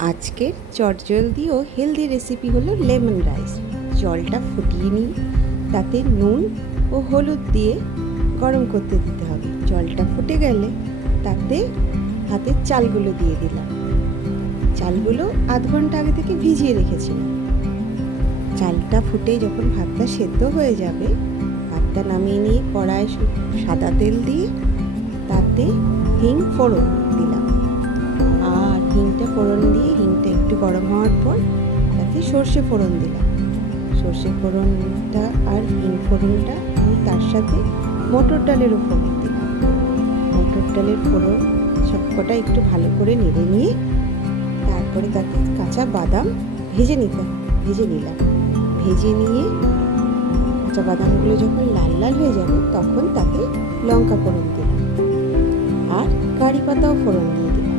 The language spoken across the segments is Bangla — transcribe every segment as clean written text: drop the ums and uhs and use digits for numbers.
আজকের চটজলদি ও হেলদি রেসিপি হলো লেমন রাইস। জলটা ফুটিয়ে নিই, তাতে নুন ও হলুদ দিয়ে গরম করতে দিতে হবে। জলটা ফুটে গেলে তাতে ভাতের চালগুলো দিয়ে দিলাম। চালগুলো আধ ঘন্টা আগে থেকে ভিজিয়ে রেখেছিলাম। চালটা ফুটে যখন ভাতটা সেদ্ধ হয়ে যাবে, ভাতটা নামিয়ে নিয়ে কড়ায় সাদা তেল দিয়ে তাতে হিং ফোড়ন দিলাম। আর হিংটা ফোড়ন দিয়ে হিংটা একটু গরম হওয়ার পর তাতে সর্ষে ফোড়ন দিলাম। সর্ষে ফোড়নটা আর হিং ফোড়নটা আমি তার সাথে মটর ডালেরও ফোড়ন দিলাম। মটর ডালের ফোড়ন সবকটা একটু ভালো করে নেড়ে নিয়ে তারপরে তাতে কাঁচা বাদাম ভেজে নিলাম। ভেজে নিয়ে কাঁচা বাদামগুলো যখন লাল লাল হয়ে যাবে তখন তাতে লঙ্কা ফোড়ন দিলাম আর কারি পাতাও ফোড়ন দিয়ে দিলাম।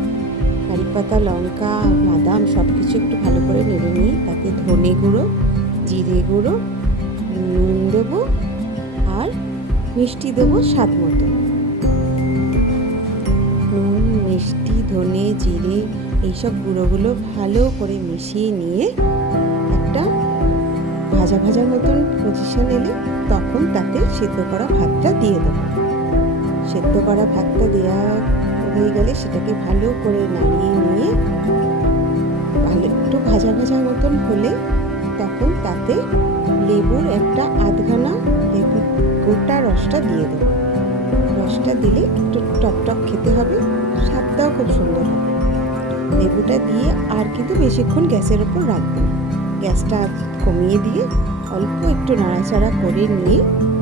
কারি পাতা, লঙ্কা, বাদাম সব কিছু একটু ভালো করে নেড়ে নিয়ে তাতে ধনে গুঁড়ো, জিরে গুঁড়ো, নুন দেবো আর মিষ্টি দেবো স্বাদ মতো। নুন, মিষ্টি, ধনে, জিরে এইসব গুঁড়োগুলো ভালো করে মিশিয়ে নিয়ে একটা ভাজা ভাজার মতন পজিশন এলে তখন তাতে সেদ্ধ করা ভাতটা দিয়ে দেবো। সেদ্ধ করা ভাতটা দেওয়া হয়ে গেলে সেটাকে ভালো করে নাড়িয়ে নিয়ে ভালো একটু ভাজা ভাজা মতন হলে তখন তাতে লেবুর একটা আধখানা লেবু গোটা রসটা দিয়ে দেবো। রসটা দিলে একটু টক খেতে হবে, স্বাদটাও খুব সুন্দর হবে। লেবুটা দিয়ে আর কিন্তু বেশিক্ষণ গ্যাসের ওপর রাখবো না। গ্যাসটা কমিয়ে দিয়ে অল্প একটু নাড়াচাড়া করে নিয়ে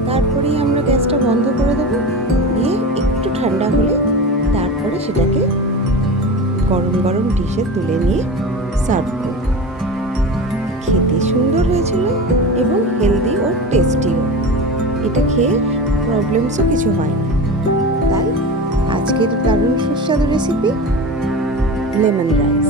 তারপরেই আমরা গ্যাসটা বন্ধ করে দেবো। দিয়ে একটু ঠান্ডা হলে তারপরে সেটাকে গরম গরম ডিশে তুলে নিয়ে সার্ভ করব। খেতে সুন্দর হয়েছিল এবং হেলদি ও টেস্টিও। এটা খেয়ে প্রবলেমসও কিছু হয়নি। তাই আজকের দারুণ সুস্বাদু রেসিপি লেমন রাইস।